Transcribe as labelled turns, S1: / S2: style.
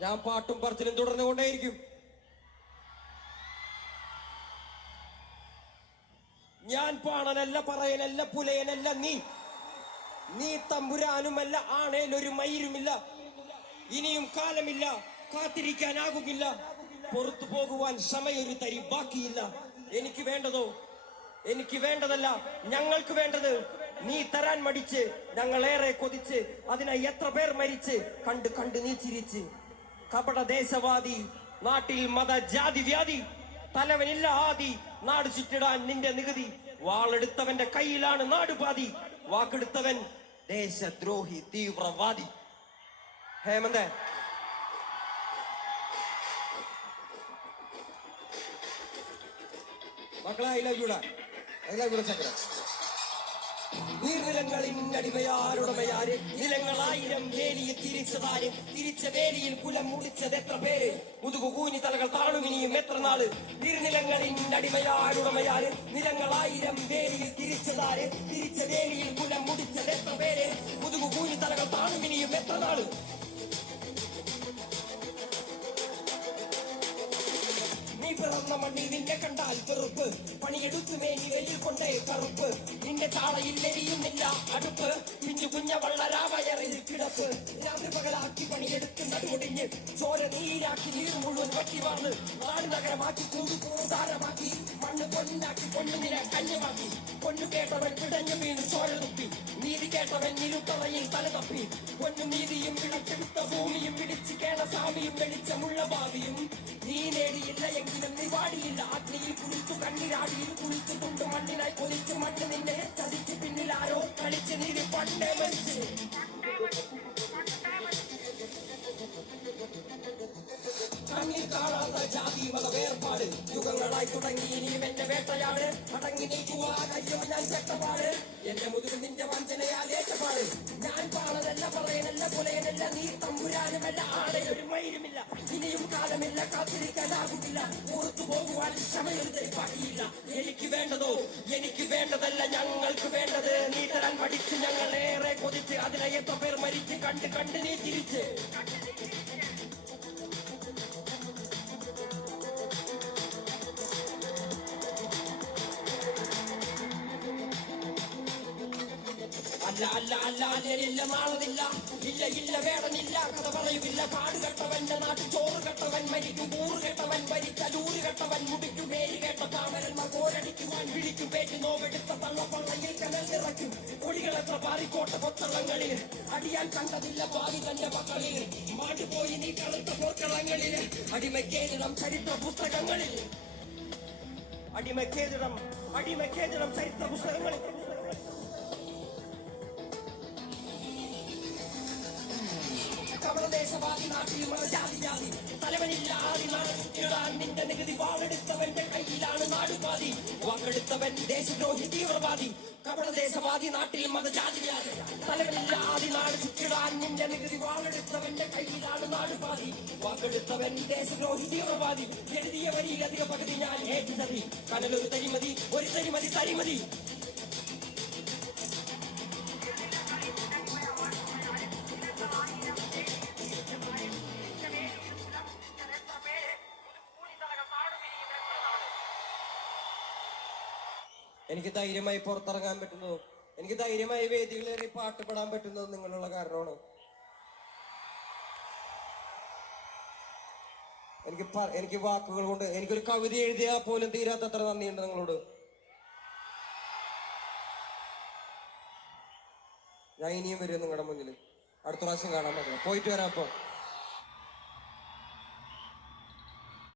S1: ഞാൻ പാട്ടും പറച്ചിലും തുടർന്നുകൊണ്ടേയിരിക്കും. ഞാൻ പാണനല്ല പറയനല്ല പുലയനല്ല നീ. നീ തമ്പുരാനുമല്ല ആണേലൊരു മയിരുമില്ല. ഇനിയും കാലമില്ല കാത്തിരിക്കാനാകുകില്ല. പുറത്തു പോകുവാൻ സമയൊരു തരി ബാക്കിയില്ല. എനിക്ക് വേണ്ടതോ? എനിക്ക് വേണ്ടതല്ല ഞങ്ങൾക്ക് വേണ്ടത്. നീ തരാൻ മടിച്ച് ഞങ്ങളേറെ കൊതിച്ച് അതിനായി എത്ര പേർ മരിച്ച് കണ്ട് കണ്ട് നീ ചിരിച്ച്. കപട ദേശവാദി നാട്ടിൽ മത ജാതി വ്യാധി തലവനില്ല ആദി നാട് ചുറ്റിടാൻ നിന്റെ നികുതി. വാളെടുത്തവന്റെ കയ്യിലാണ് നാടുപാതി. വാക്കെടുത്തവൻ ദേശദ്രോഹി തീവ്രവാദി. ഹേമന്ത്. മക്കളെ ഐ ലവ് യുടാ ഐ ലവ് നീർനിലങ്ങളിൽ അടിമയാരുടമയാര്? വേലിയെ തിരിച്ചതാര് തിരിച്ച വേലിയിൽ കുലം മുടിച്ചത് എത്ര പേര്? മുതുകുകൂനി തലകൾ താണുമിനിയും എത്ര നാൾ? നീർനിലങ്ങളിൽ അടിമയാരുടമയാര് നിലങ്ങളായിരം വേലിയിൽ തിരിച്ചതാൽ തിരിച്ച വേലിയിൽ കുലം മുടിച്ചത് എത്ര പേര്? മുതുകുകൂനി തലകൾ താണുമിനിയും എത്ര നാൾ? കണ്ടാൽ വെറുപ്പ്. പണിയെടുക്കുമേ നീ വെയിൽ കൊണ്ടേ കറുപ്പ്. നിന്റെ താളയിൽ എരിയുന്നില്ല അടുപ്പ് പിഞ്ചു കുഞ്ഞ വള്ളരാവയറിൽ കിടപ്പ്. രാത്രി പകലാക്കി പണിയെടുത്ത് നടുവൊടിഞ്ഞ് ചോര നീരാക്കി നീർ മുഴുവൻ പറ്റി വാർന്ന് നാട് നഗരമാക്കി കൂടി കൂടാരമാക്കി. മണ്ണ് പൊന്നാക്കി പൊണ്ണുനില കഞ്ഞമാക്കി. പൊന്നു കേട്ടവൻ പിടഞ്ഞു വീണ് ചോര തുപ്പി. നീതി കേട്ടവൻ ഇരുട്ടറയിൽ തല തപ്പി. പൊന്നു നീതിയും വിളച്ചെടുത്ത ഭൂമിയും പിടിച്ച് കേണ സ്വാമിയും വെളിച്ചമുള്ള ഭാവിയും നീ നേടിയില്ല എങ്കിലും നീ പാടിയില്ല അഗ്നിയിൽ കുളിച്ചു കണ്ണിരാടിയിൽ കുളിച്ചു കൊണ്ട് മണ്ണിനായി കൊതിച്ചു മണ്ണ് നിന്നെ ചതിച്ച് പിന്നിൽ ആരോ കളിച്ച് നീ പണ്ടേ മരിച്ച്. കണ്ണിൽ കാണാത്ത ജാതി മത വേർപാട്. യുഗങ്ങളായി തുടങ്ങി ഇനിയും എന്റെ വേട്ടയാട്. അടങ്ങി നീക്കുവാ കയ്യോ ഞാൻ ചെട്ടപാട് എന്റെ മുതുകിൽ വഞ്ചനയാൽ ഞാൻ പാളനല്ല പറയനല്ല പുലയനല്ല നീ തമ്പുരാനുമല്ല ആടെ ഒരു ഇനിയും കാലമില്ല കാത്തിരിക്കാനാകുന്നില്ല പുറത്തു പോകുവാൻ ക്ഷമയൊരു എനിക്ക് വേണ്ടതോ എനിക്ക് വേണ്ടതല്ല ഞങ്ങൾക്ക് വേണ്ടത്. നീ തരാൻ പഠിച്ച് ഞങ്ങൾ ഏറെ കൊതിച്ച് അതിനെ എത്ര പേർ മരിച്ച് കണ്ട് കണ്ട് നീ തിരിച്ച്. അല്ല അല്ല നാളതില്ല ഇല്ല ഇല്ല കഥ പറയുമില്ല നാട്ടിൽ ചോറ് കെട്ടവൻ കൂറ് കെട്ടവൻ ഭരിക്കലൂറ് കെട്ടവൻ പേര് കേട്ട താമരന്മ കോരടിക്കുവാൻ നോവെടുത്ത തള്ളപ്പള്ളയിൽ കനൽ നിറയ്ക്കും പാറിക്കോട്ട കൊത്തളങ്ങളിൽ അടിയാൻ കണ്ടതില്ല ഭാവി തന്റെ മക്കളിൽ നീ അടിമക്കേതിടം ചരിത്ര പുസ്തകങ്ങളിൽ അടിമക്കേതിടം അടിമക്കേതിടം ചരിത്ര പുസ്തകങ്ങളിൽ. കവളദേശവാദി നാട്ടിൽ ജാതി ജാതി തലവനില്ല ആദി നാടിടാൻ നിന്റെ നികുതി വാളെടുത്തവന്റെ കയ്യിലാണ് നാടുപാതി ദേശദ്രോഹി തീവ്രവാദി കവളദേശവാദി നാട്ടിൽ മതജാതി വ്യാധി തലവനില്ലാതി നാട് ചുറ്റിടാൻ നിന്റെ നികുതി വാളെടുത്തവന്റെ കയ്യിലാണ് നാടുപാതി വാക്കെടുത്തവൻ ദേശദ്രോഹി തീവ്രവാദി എഴുതിയ വരിയിലധിക പകുതി ഞാൻ ഏറ്റുതറി കനലൊരു തരിമതി ഒരു തരിമതി തരിമതി എനിക്ക് ധൈര്യമായി പുറത്തിറങ്ങാൻ പറ്റുന്നതും എനിക്ക് ധൈര്യമായി വേദികളേറി പാട്ട് പാടാൻ പറ്റുന്നതും നിങ്ങളുള്ള കാരണമാണ്. എനിക്ക് എനിക്ക് വാക്കുകൾ കൊണ്ട് എനിക്കൊരു കവിത എഴുതിയാൽ പോലും തീരാത്തത്ര നന്ദിയുണ്ട് നിങ്ങളോട്. ഞാൻ ഇനിയും വരും നിങ്ങളുടെ മുന്നിൽ. അടുത്ത പ്രാവശ്യം കാണാൻ പറ്റില്ല പോയിട്ട് വരാം അപ്പൊ